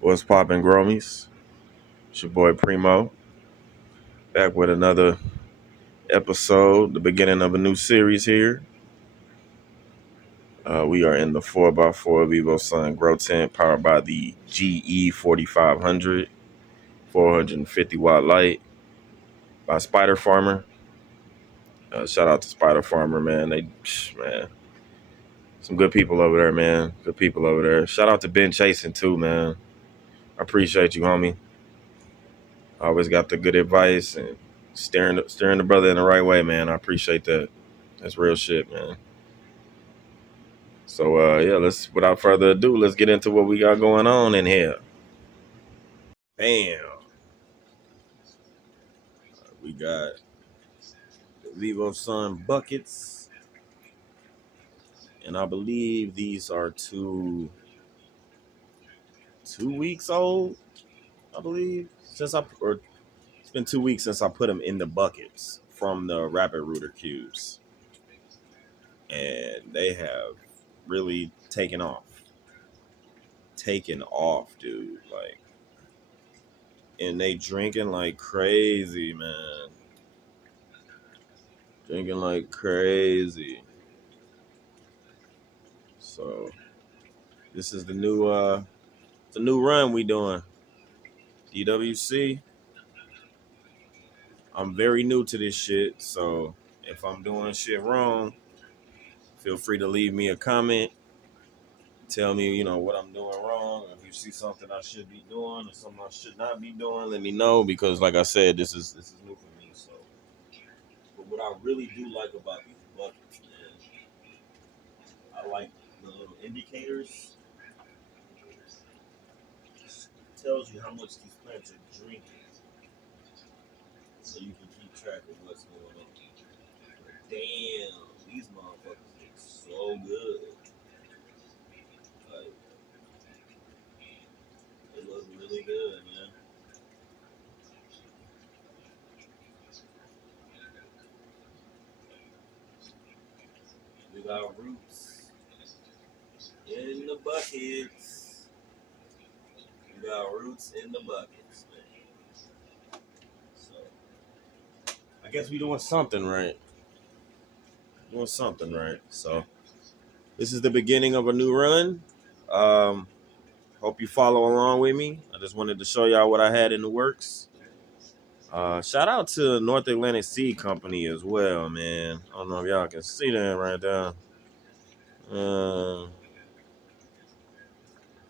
What's poppin', Gromies? It's your boy Primo, back with another episode, the beginning of a new series here. We are in the 4x4 Vivo Sun Grow Tent, powered by the GE 4500 450 watt light by Spider Farmer. Shout out to Spider Farmer, man. Man, some good people over there, man. Good people over there. Shout out to Ben Chasen too, man. I appreciate you, homie. Always got the good advice and steering the brother in the right way, man. I appreciate that. That's real shit, man. So yeah, let's without further ado, let's get into what we got going on in here. Bam. We got the Vivo Sun buckets. And I believe these are two weeks old. I believe. It's been 2 weeks since I put them in the buckets from the Rapid Rooter cubes. And they have really taken off. Dude. And they drinking like crazy, man. Drinking like crazy. So this is the new run we doing. DWC. I'm very new to this shit, so if I'm doing shit wrong, feel free to leave me a comment. Tell me, what I'm doing wrong. If you see something I should be doing or something I should not be doing, let me know, because like I said, this is new for me. So, but what I really do like about these buckets, man, I like the little indicators. It tells you how much these plants are drinking, so you can keep track of what's going on. Damn, these motherfuckers look so good. Like, they look really good, man. We got roots in the buckets. We got roots in the buckets, man. So, I guess we doing something right. So, this is the beginning of a new run. Um, Hope you follow along with me. I just wanted to show y'all what I had in the works. Shout out to North Atlantic Seed Company as well, man. I don't know if y'all can see that right there.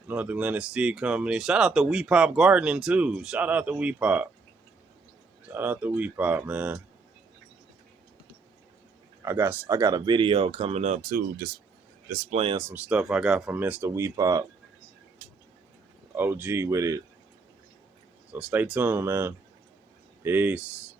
North Atlantic Seed Company. Shout out to WepopGardening too. Shout out to Wepop, man. I got a video coming up too, just displaying some stuff I got from Mr. Wepop OG with it. So stay tuned, man. Peace.